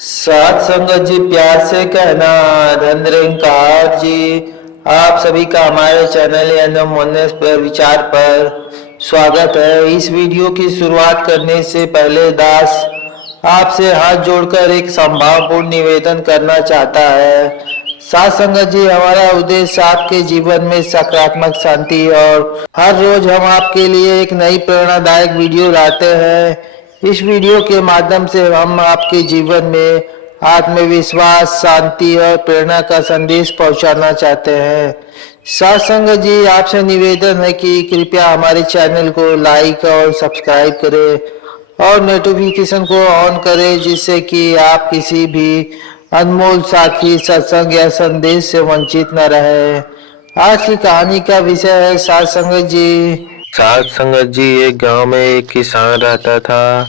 सात संगत जी, प्यार से कहना धन निरंकार जी। आप सभी का हमारे चैनल यानी मोनेस पर विचार पर स्वागत है। इस वीडियो की शुरुआत करने से पहले दास आपसे हाथ जोड़कर एक संभावपूर्ण निवेदन करना चाहता है। सात संगत जी, हमारा उद्देश्य आपके जीवन में सकारात्मक शांति और हर रोज हम आपके लिए एक नई प्रेरणादायक वीडियो लाते हैं। इस वीडियो के माध्यम से हम आपके जीवन में आत्मविश्वास, शांति और प्रेरणा का संदेश पहुंचाना चाहते हैं। सात संगत जी, आपसे निवेदन है कि कृपया हमारे चैनल को लाइक और सब्सक्राइब करें और नोटिफिकेशन को ऑन करें, जिससे कि आप किसी भी अनमोल साथी, सत्संग या संदेश से वंचित न रहे। आज की कहानी का विषय है सात संगत जी। सात संगत जी, एक गांव में एक किसान रहता था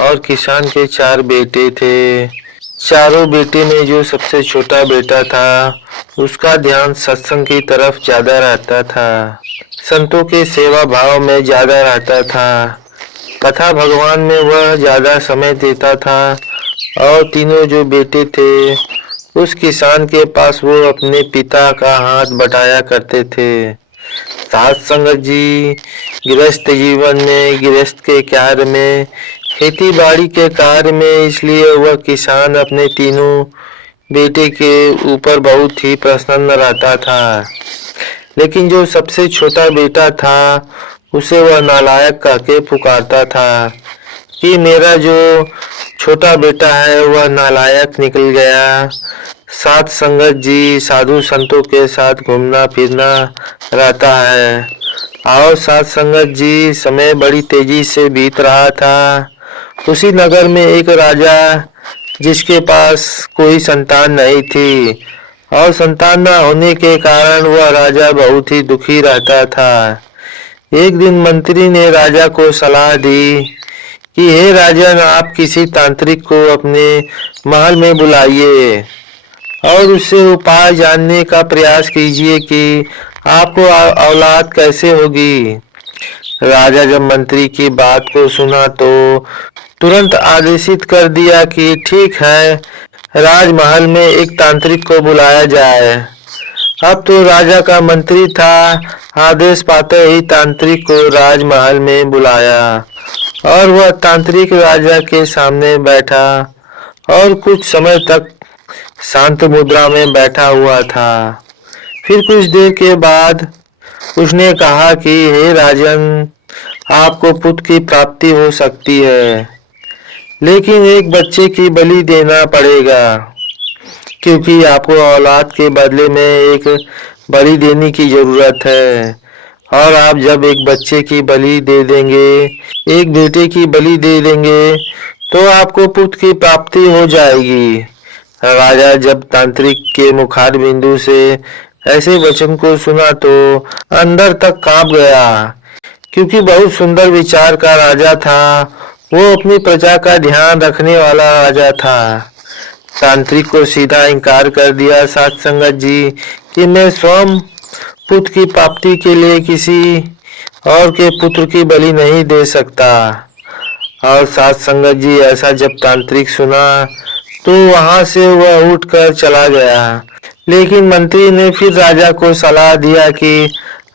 और किसान के 4 बेटे थे। चारों बेटे में जो सबसे छोटा बेटा था, उसका ध्यान सत्संग की तरफ ज्यादा रहता था, संतों के सेवा भाव में ज्यादा रहता था तथा भगवान में वह ज्यादा समय देता था। और तीनों जो बेटे थे, उस किसान के पास वो अपने पिता का हाथ बटाया करते थे। सात संगत जी, गृहस्थ जीवन में, गृहस्थ के कार्य में, खेती बाड़ी के कार्य में, इसलिए वह किसान अपने तीनों बेटे के ऊपर बहुत ही प्रसन्न रहता था। लेकिन जो सबसे छोटा बेटा था, उसे वह नालायक कहके पुकारता था कि मेरा जो छोटा बेटा है वह नालायक निकल गया। सात संगत जी, साधु संतों के साथ घूमना फिरना रहता है। और सात संगत जी, समय बड़ी तेजी से बीत रहा था। उसी नगर में एक राजा, जिसके पास कोई संतान नहीं थी और संतान न होने के कारण वह राजा बहुत ही दुखी रहता था। एक दिन मंत्री ने राजा को सलाह दी कि हे राजन, आप किसी तांत्रिक को अपने महल में बुलाइए और उससे उपाय जानने का प्रयास कीजिए कि आपको औलाद कैसे होगी। राजा जब मंत्री की बात को सुना तो तुरंत आदेशित कर दिया कि ठीक है, राजमहल में एक तांत्रिक को बुलाया जाए। अब तो राजा का मंत्री था, आदेश पाते ही तांत्रिक को राजमहल में बुलाया और वह तांत्रिक राजा के सामने बैठा और कुछ समय तक शांत मुद्रा में बैठा हुआ था। फिर कुछ देर के बाद उसने कहा कि हे राजन, आपको पुत्र की प्राप्ति हो सकती है, लेकिन एक बच्चे की बलि देना पड़ेगा, क्योंकि आपको औलाद के बदले में एक बलि देने की जरूरत है। और आप जब एक बच्चे की बलि दे देंगे, एक बेटे की बलि दे देंगे, तो आपको पुत्र की प्राप्ति हो जाएगी। राजा जब तांत्रिक के मुखार बिंदु से ऐसे वचन को सुना तो अंदर तक कांप गया, क्योंकि बहुत सुंदर विचार का राजा था। वो अपनी प्रजा का ध्यान रखने वाला राजा था। तांत्रिक को सीधा इनकार कर दिया सात संगत जी कि मैं स्वयं पुत्र की प्राप्ति के लिए किसी और के पुत्र की बलि नहीं दे सकता। और सात संगत जी, ऐसा जब तांत्रिक सुना तो वहां से वह उठकर चला गया। लेकिन मंत्री ने फिर राजा को सलाह दिया कि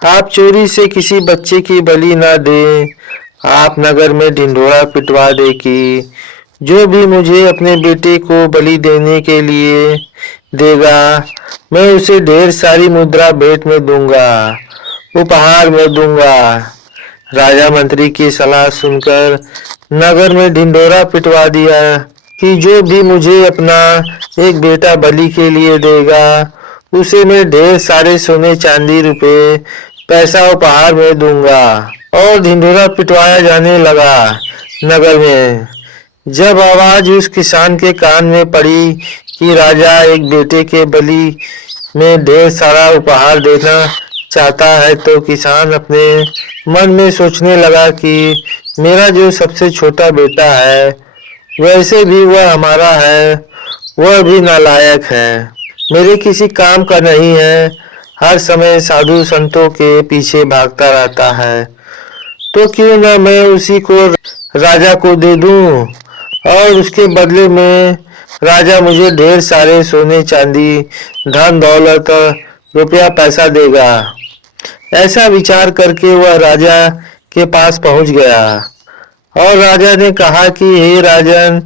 आप चोरी से किसी बच्चे की बलि न दें। आप नगर में ढिंढोरा पिटवा दे कि जो भी मुझे अपने बेटे को बलि देने के लिए देगा, मैं उसे ढेर सारी मुद्रा भेंट में दूंगा, उपहार में दूंगा। राजा मंत्री की सलाह सुनकर नगर में ढिंढोरा पिटवा दिया कि जो भी मुझे अपना एक बेटा बलि के लिए देगा, उसे मैं ढेर सारे सोने चांदी रुपए पैसा उपहार में दूंगा। और ढिंढोरा पिटवाया जाने लगा नगर में। जब आवाज उस किसान के कान में पड़ी कि राजा एक बेटे के बलि में ढेर सारा उपहार देना चाहता है, तो किसान अपने मन में सोचने लगा कि मेरा जो सबसे छोटा बेटा है, वैसे भी वह हमारा है, वह भी नालायक है, मेरे किसी काम का नहीं है, हर समय साधु संतों के पीछे भागता रहता है, तो क्यों न मैं उसी को राजा को दे दूं और उसके बदले में राजा मुझे ढेर सारे सोने चांदी, धन दौलत, रुपया पैसा देगा। ऐसा विचार करके वह राजा के पास पहुंच गया और राजा ने कहा कि हे राजन,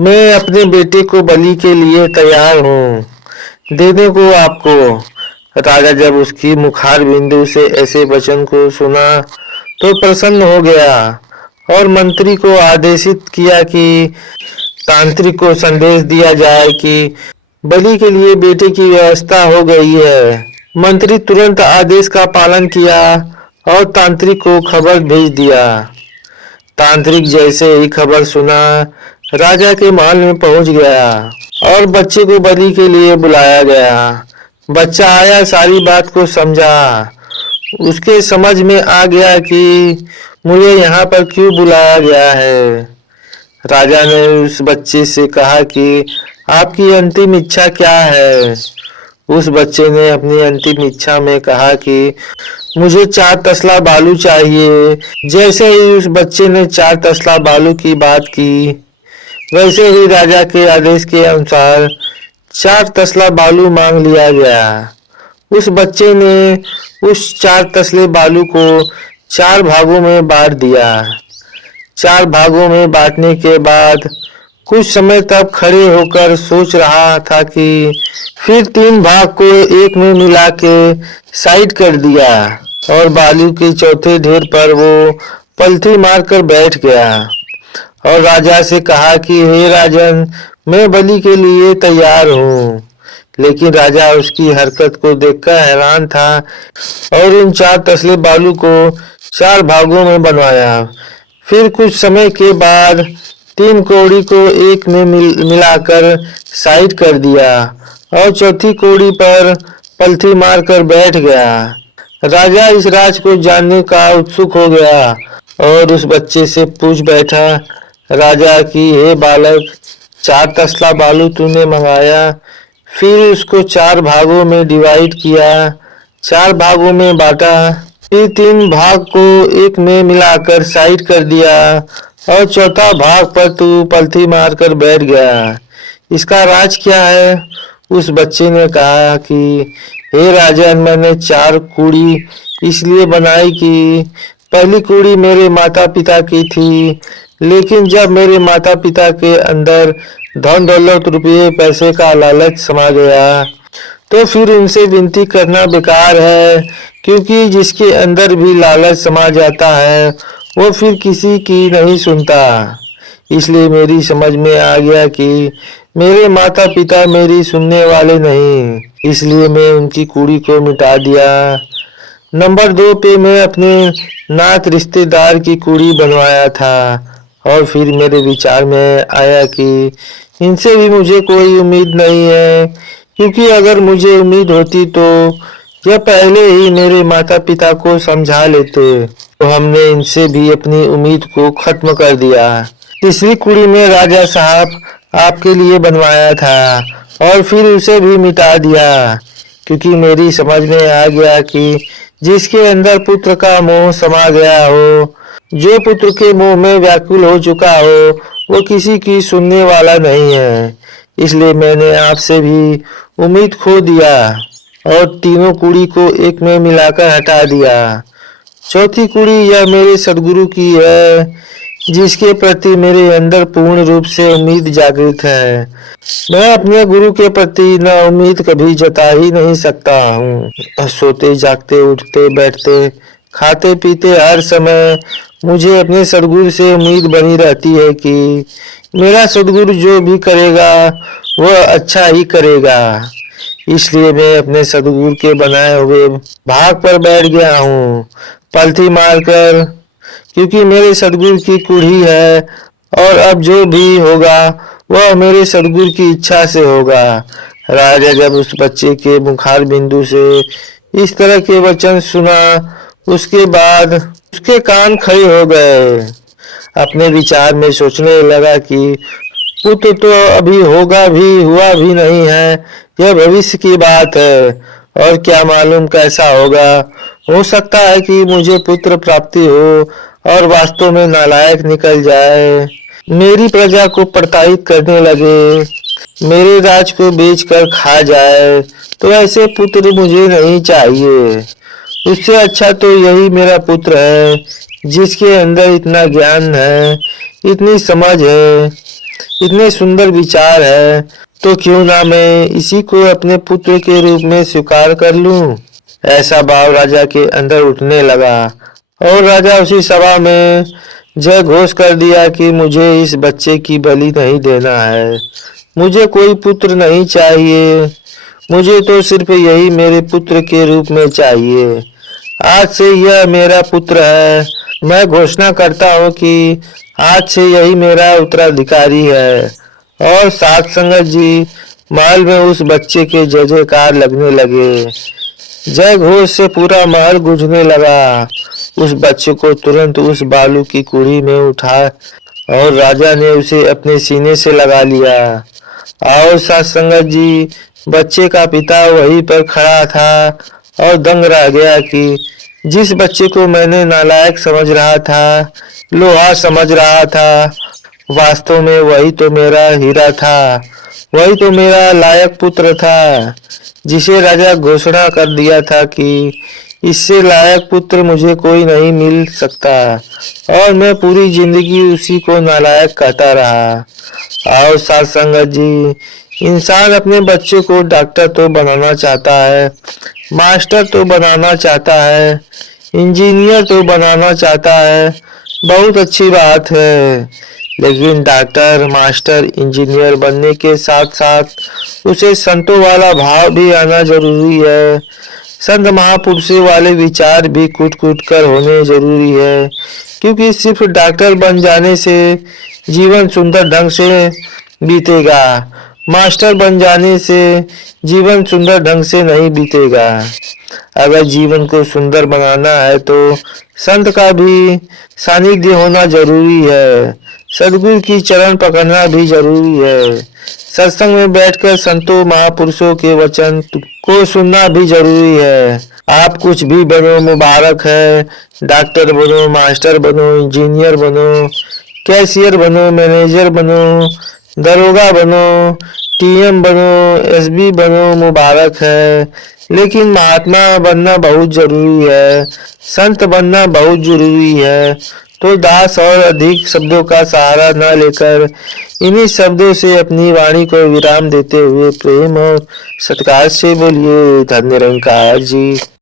मैं अपने बेटे को बलि के लिए तैयार हूँ देने को आपको। राजा जब उसकी मुखार बिंदु से ऐसे वचन को सुना तो प्रसन्न हो गया और मंत्री को आदेशित किया कि तांत्रिक को संदेश दिया जाए कि बलि के लिए बेटे की व्यवस्था हो गई है। मंत्री तुरंत आदेश का पालन किया और तांत्रिक को खबर भेज दिया। तांत्रिक जैसे ही खबर सुना राजा के महल में पहुंच गया और बच्चे को बलि के लिए बुलाया गया। बच्चा आया, सारी बात को समझा। उसके समझ में आ गया कि मुझे यहाँ पर क्यों बुलाया गया है। राजा ने उस बच्चे से कहा कि आपकी अंतिम इच्छा क्या है। उस बच्चे ने अपनी अंतिम इच्छा में कहा कि मुझे 4 तसला बालू चाहिए। जैसे ही उस बच्चे ने 4 तसला बालू की बात की, वैसे ही राजा के आदेश के अनुसार 4 तसला बालू मांग लिया गया। उस बच्चे ने उस 4 तसले बालू को 4 भागों में बांट दिया। 4 भागों में बांटने के बाद कुछ समय तक खड़े होकर सोच रहा था कि फिर 3 भाग को एक में मिला के साइड कर दिया और बालू के चौथे ढेर पर वो पलथी मारकर बैठ गया और राजा से कहा कि हे राजन, मैं बलि के लिए तैयार हूँ। लेकिन राजा उसकी हरकत को देखकर हैरान था और उन 4 तसले बालू को 4 भागों में बनवाया। फिर कुछ समय के बाद 3 कौड़ी को एक में मिलाकर साइड कर दिया और चौथी कौड़ी पर पलथी मारकर बैठ गया। राजा इस राज को जानने का उत्सुक हो गया और उस बच्चे से पूछ बैठा, राजा की हे बालक, 4 तसला बालू तूने मंगाया, फिर उसको 4 भागों में डिवाइड किया, 4 भागों में बांटा, फिर 3 भाग को एक में मिलाकर साइड कर दिया और चौथा भाग पर तू पलथी मारकर बैठ गया। इसका राज क्या है? उस बच्चे ने कहा कि हे राजन, मैंने 4 कूड़ी इसलिए बनाई कि पहली कूड़ी मेरे माता पिता की थी, लेकिन जब मेरे माता पिता के अंदर धन दौलत रुपये पैसे का लालच समा गया तो फिर उनसे विनती करना बेकार है, क्योंकि जिसके अंदर भी लालच समा जाता है वो फिर किसी की नहीं सुनता। इसलिए मेरी समझ में आ गया कि मेरे माता पिता मेरी सुनने वाले नहीं, इसलिए मैं उनकी कूड़ी को मिटा दिया। नंबर 2 पे मैं अपने नात रिश्तेदार की कूड़ी बनवाया था और फिर मेरे विचार में आया कि इनसे भी मुझे कोई उम्मीद नहीं है, क्योंकि अगर मुझे उम्मीद होती तो यह पहले ही मेरे माता पिता को समझा लेते। तो हमने इनसे भी अपनी उम्मीद को खत्म कर दिया। तीसरी कुड़ी में राजा साहब आपके लिए बनवाया था और फिर उसे भी मिटा दिया, क्योंकि मेरी समझ में आ गया कि जिसके अंदर पुत्र का मोह समा गया हो, जो पुत्र के मोह में व्याकुल हो चुका हो, वो किसी की सुनने वाला नहीं है। इसलिए मैंने आपसे भी उम्मीद खो दिया और तीनों कुड़ी को एक में मिलाकर हटा दिया। चौथी कुड़ी यह मेरे सदगुरु की है, जिसके प्रति मेरे अंदर पूर्ण रूप से उम्मीद जागृत है। मैं अपने गुरु के प्रति न उम्मीद कभी जता ही नहीं सकता हूँ। सोते जागते उठते बैठते खाते पीते हर समय मुझे अपने सदगुरु से उम्मीद बनी रहती है कि मेरा सदगुरु जो भी करेगा वह अच्छा ही करेगा। इसलिए मैं अपने सदगुरु के बनाए हुए भाग पर बैठ गया हूँ पलथी मारकर, क्योंकि मेरे सदगुरु की कुड़ी है और अब जो भी होगा वह मेरे सदगुरु की इच्छा से होगा। राजा जब उस बच्चे के मुखार बिंदु से इस तरह के वचन सुना, उसके बाद उसके कान खड़े हो गए। अपने विचार में सोचने लगा कि पुत्र तो अभी होगा भी, हुआ भी नहीं है, यह भविष्य की बात है और क्या मालूम कैसा होगा। हो सकता है कि मुझे पुत्र प्राप्ति हो और वास्तव में नालायक निकल जाए, मेरी प्रजा को प्रताड़ित करने लगे। मेरे राज को बेचकर खा जाए, तो ऐसे पुत्र मुझे नहीं चाहिए। उससे अच्छा तो यही मेरा पुत्र है, जिसके अंदर इतना ज्ञान है, इतनी समझ है, इतने सुंदर विचार है। तो क्यों ना मैं इसी को अपने पुत्र के रूप में स्वीकार कर लूं। ऐसा भाव राजा के अंदर उठने लगा और राजा उसी सभा में जय घोष कर दिया कि मुझे इस बच्चे की बलि नहीं देना है। मुझे कोई पुत्र नहीं चाहिए, मुझे तो सिर्फ यही मेरे पुत्र के रूप में चाहिए। आज से यह मेरा पुत्र है। मैं घोषणा करता हूँ कि आज से यही मेरा उत्तराधिकारी है। और सात संगत जी महल में उस बच्चे के जय जयकार लगने लगे। जय घोष से पूरा महल गूंजने लगा। उस बच्चे को तुरंत उस बालू की कुड़ी में उठा और राजा ने उसे अपने सीने से लगा लिया। और सात संगत जी, बच्चे का पिता वहीं पर खड़ा था और दंग रह गया कि जिस बच्चे को मैंने नालायक समझ रहा था, लोहा समझ रहा था, वास्तव में वही तो मेरा हीरा था, वही तो मेरा लायक पुत्र था, जिसे राजा घोषणा कर दिया था कि इससे लायक पुत्र मुझे कोई नहीं मिल सकता। और मैं पूरी जिंदगी उसी को नालायक कहता रहा। और साथ संगत जी, इंसान अपने बच्चे को डॉक्टर तो बनाना चाहता है, मास्टर तो बनाना चाहता है, इंजीनियर तो बनाना चाहता है, बहुत अच्छी बात है। लेकिन डॉक्टर, मास्टर, इंजीनियर बनने के साथ साथ उसे संतों वाला भाव भी आना जरूरी है। संत महापुरुषों वाले विचार भी कूट कूट कर होने जरूरी है, क्योंकि सिर्फ डॉक्टर बन जाने से जीवन सुंदर ढंग से बीतेगा, मास्टर बन जाने से जीवन सुंदर ढंग से नहीं बीतेगा। अगर जीवन को सुंदर बनाना है तो संत का भी सानिध्य होना जरूरी है, सदगुरु की चरण पकड़ना भी जरूरी है, सत्संग में बैठकर संतों महापुरुषों के वचन को सुनना भी जरूरी है। आप कुछ भी बनो, मुबारक है। डॉक्टर बनो, मास्टर बनो, इंजीनियर बनो, कैशियर बनो, मैनेजर बनो, दरोगा बनो, टीएम बनो, एसबी बनो, मुबारक है। लेकिन महात्मा बनना बहुत जरूरी है, संत बनना बहुत जरूरी है। तो दास और अधिक शब्दों का सहारा न लेकर इन्हीं शब्दों से अपनी वाणी को विराम देते हुए प्रेम और सत्कार से बोलिए धन्य निरंकार जी।